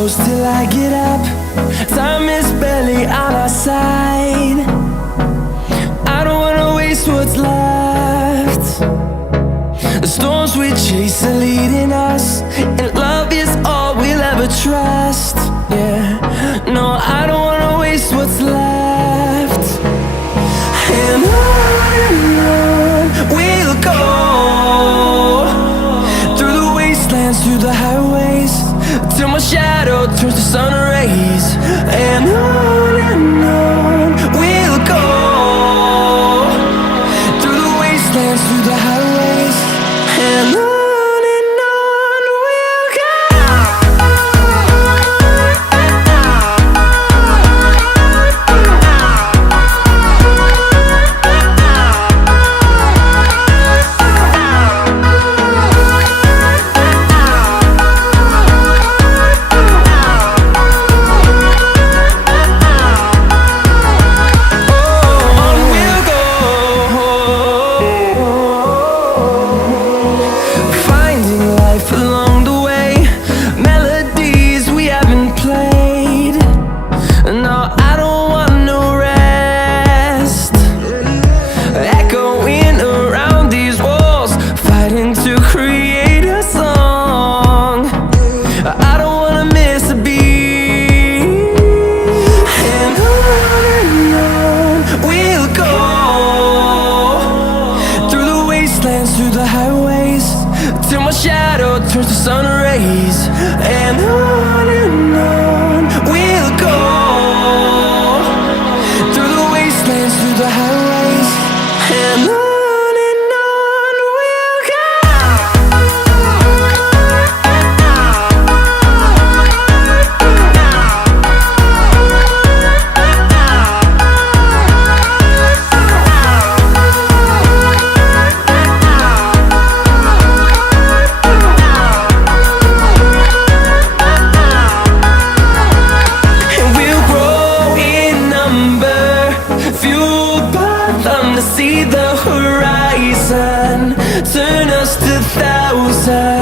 close till I get up. Time is barely on our side. I don't wanna waste what's left. The storms we chase are leading us, and love is all we'll ever trust. Yeah, no, I don't wanna waste what's left. And on we'll go, through the wastelands, through the highways, till my shadow turns to sun rays. And on we'll go, through the wastelands, through the highways, and on we'll go. Along the way, melodies we haven't played. No, I don't want no rest. Echoing around these walls, fighting to create a song. I don't wanna miss a beat. And on we'll go, through the wastelands, through the highways, till my shadow turns to sun rays. And on we'll go, through the wastelands, through the highways, and on we'll go. See the horizon turn us to thousands.